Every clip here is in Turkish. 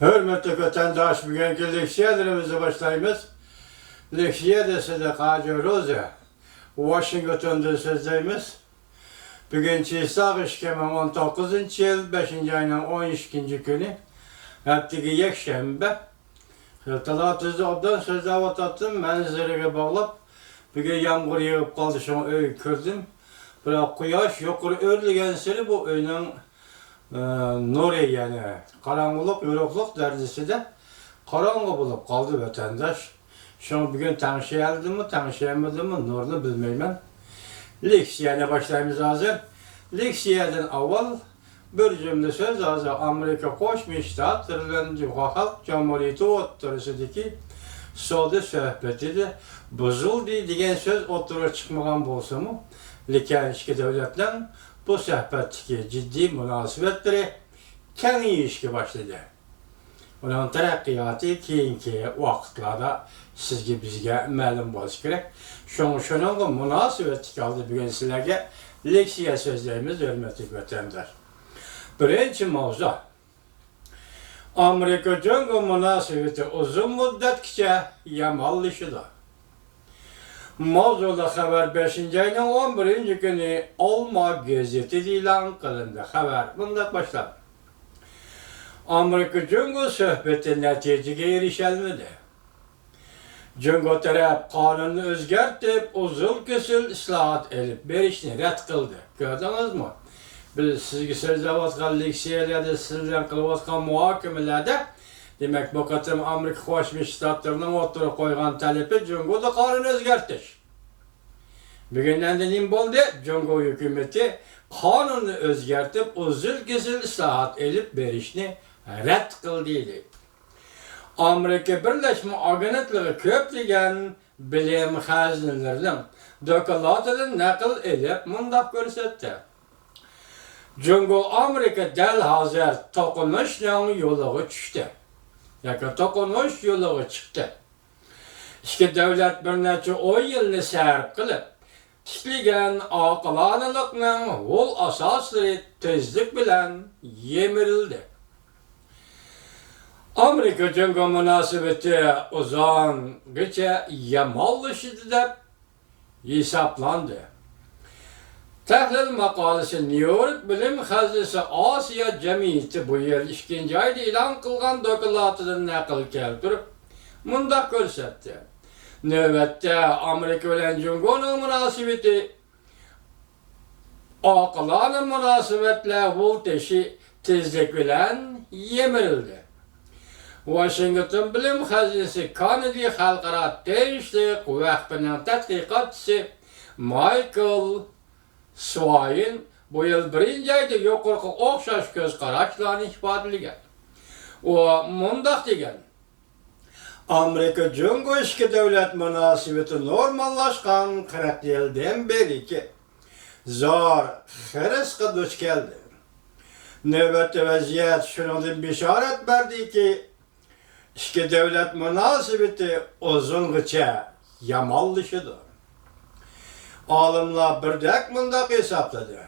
Hürmetli vatandaş, bugünkü leksiyalarımızı başlayımız. Leksiya dese de Kaci Roza, Washington'da sözleyimiz. Bugünkü sağ işkemen 19. yıl, 5. ayının 12. günü. Haftaki yekşembe. Talatızda obdan sözde avatatım, menzilere bağlap. Bugün yağmur yağıp kaldı, şunu öy kürdüm. Bırak kuyaş yukarı örlügen seni bu öyünün nuri yani karanlık, yorukluk derecesi de karanlık bulup kaldı vatandaş. Şunu bugün tanışıyaldı mı, tanışıyamadı mı, nurlu bilmeymen. Leksiyana başlayımız hazır. Leksiyadan avval bir cümle söz hazır. Amerika Koşmuş Ştatları'nın Halk Cumhuriyeti oturusundaki soda söhbeti de bozuldu diyen söz oturup çıkmadan bolsa mı? Lekin işki devletlen bu söhbetdeki ciddi münasebetleri keng yiyişki başladı. Onun terakkiyatı keyinki vaqtlarda sizge bizge ma'lum bo'lishi kerak. Şunun münasebetdeki aldı bugün sizlerge leksiya sözlerimiz hürmetli vatandaş. Birinci mavzu. Amerika-Congo münasebeti uzun müddetçe yamallaşıdı. Mavzuda haber 5. ayının 11. günü Alma gazeti ilan kılındı. Haber bunda başladı. Amerika-Congo söhbeti neticeye erişilmedi. Congo taraf kanunu özgertip uzun kesil ıslahat elip berişini ret kıldı. Gördünüz mü? Biz sizge sözlevatkan leksiyelerde, sizler kılıvatkan muhakemelerde demek bu katım Amerika Koşmuş Ştatları'nın oturup koygan talebi Congo'da kanunu özgertiş. Bugünden de nim oldu? Congo hükümeti kanunu özgertip uzun kesil ıslahat elip berişini red kıldıydı. Amerika Birleşme Agentliği köplegen bilim hazinelerinin dokulatıdan nakil edip mundaq görsetti. Congo Amerika del hazır tokunuşla yolu düştü. Yani tokunuş yolu çıktı. İşte devlet bir neçe 10 yılını sərf kılıp tikligen akılanılıkla ol asasları tezlik bilen yemirildi. Amerika-Congo münasebeti uzun gece yamallaşıdı da hesaplandı. Tahlil makalesi New York Bilim Hazinesi Asya Cemiyeti bu yıl 2. ayda ilan kılgan dokulatıdan nakil keltirip mundaq görsetti. Növbette Amerika bilen Congo'nun münasebeti akılanı münasebetle volteşi tezlik bilen yemirildi. Washington Bilim Hazinesi Kennedy Halkara Gençlik Vakfı'nın tatbikatçısı Michael Swain bu yıl 1. ayda yukarı okşaş göz karaçlarını ifadeligen. O mundaq degen. Amerika-Congo iki devlet münasebeti normallaşkan 40 yıldan beri ki zor xeresqa duç geldi. Növbette vaziyet şunun bişaret verdi ki iki devlet münasebeti uzunca yamallaşıdı. Alimler birdek mundaq hesapladı.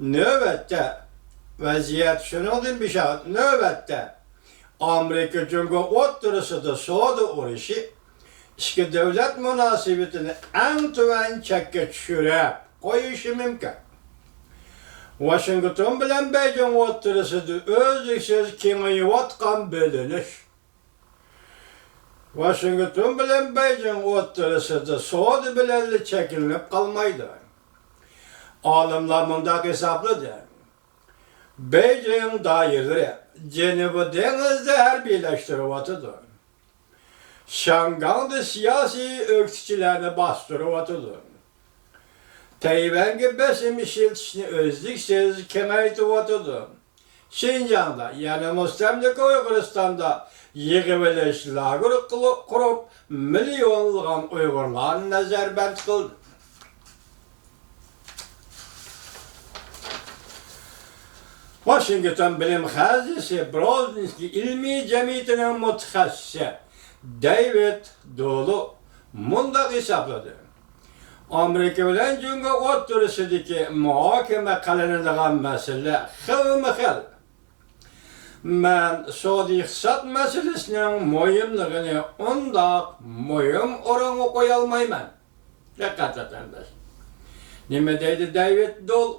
Növbette vaziyet şunun bişaret növbette Amerika-Congo oturusunda soğudu uğraşı iki devlet münasebetini en tüven çekke düşürüp koyuşu mümkün. Washington bilen Beijing oturusunda özlüksüz kengayıvatkan bölünüş. Washington bilen Beijing oturusunda soğudu bilenli çekilinip kalmaydı. Alimler mundaq hesapladı. Beijing dairleri Cenubu denizde hərbiləşdirib Şangang'da siyasi öktüçilerini bastırıb Tayvan'da besim işiltişini özlüksüz keməytib Şinjan'da yani Müstemlik Uyguristan'da yığıveleş lager kurup milyonluğun Uygurlarını nazarband kıldı. Washington Bilim Hazinesi Brzezinski İlmi Cemiyeti'nin mütehassisi David Dolu mundaq hesapladı. Amerika bilen Congo oturusundaki muhakeme kılınılan mesele xilmi-xil. Men Saudi iqtisat meselesinin mühimliğini onda mühim orana koyalmayman. Dikkat edenler. Nime deydi David Dole?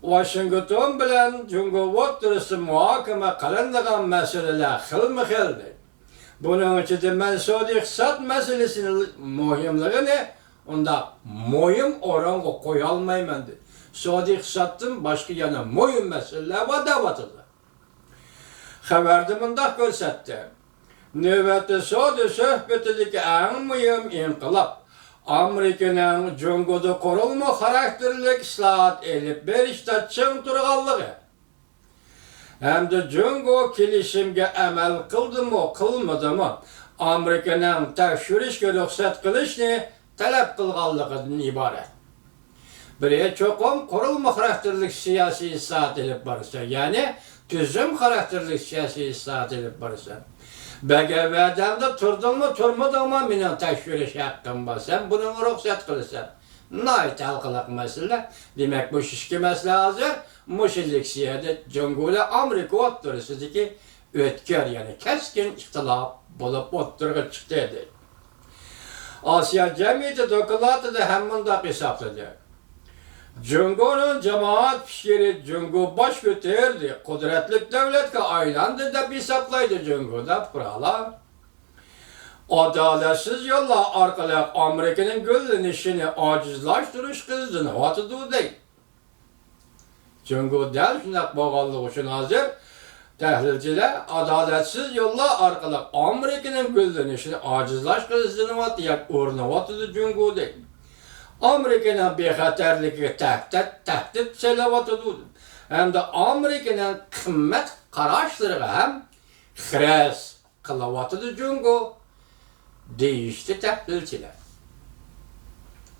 Washington bilen Cumhur Oturası muhakeme kılındıgan meseleler xilmi-xildi. Bunun için men Saudi iqtisat meselesinin mühimliğini onda mühim orana koyalmayman dedi. Saudi iqtisatın başka yana mühim meseleler var davatıdır. Haberde mundaq görsetdi. Növbette Saudi söhbetideki en mühim inqilab Amerikanın Cungo'da korulma karakterlik islahat elip berişte çıng turğanlığı. Hem de Cungo kilişimge emel kıldı mı, kılmadı mı? Amerikanın tekşürüşke ruhsat kılışını talep kılğanlığından ibaret. Bire çokum korulma karakterlik siyasi islahat elip barısa. Yani tüzüm karakterlik siyasi islahat elip barısa. Belki verdiğimde turdun mu turmadın mı benim tekşürüş hakkım var. Sen bunu ruhsat kılırsan. Nait halkılık mesele. Demek bu şişki mesele hazır. Muşillik siyade Cungule Amerika oturursunuz ki ötkör yani keskin ihtilaf bulup oturup çıktı dedi. Asya cemiyeti dokulatı da hemen de hesapladı. Cungo'nun cemaat fikri Cungo baş götürdü. Kudretlik devletke aylandı da hesaplaydı Cungo'da buralar. Adaletsiz yolla arkalayıp Amerika'nın göllenişini acizlaştırış kızdığını vatıdığı değil. Cungo del şundak bağallığı için hazır. Tehlilciler adaletsiz yolla arkalayıp Amerika'nın göllenişini acizlaş kızdığını vatıdığı Cungo değil. Amerika'nın bexaterligi tehdit selavatıdır. Hem de Amerika'nın kımmet karaşları hem xres kılavatıdır Cungo değişti tehdilçiler.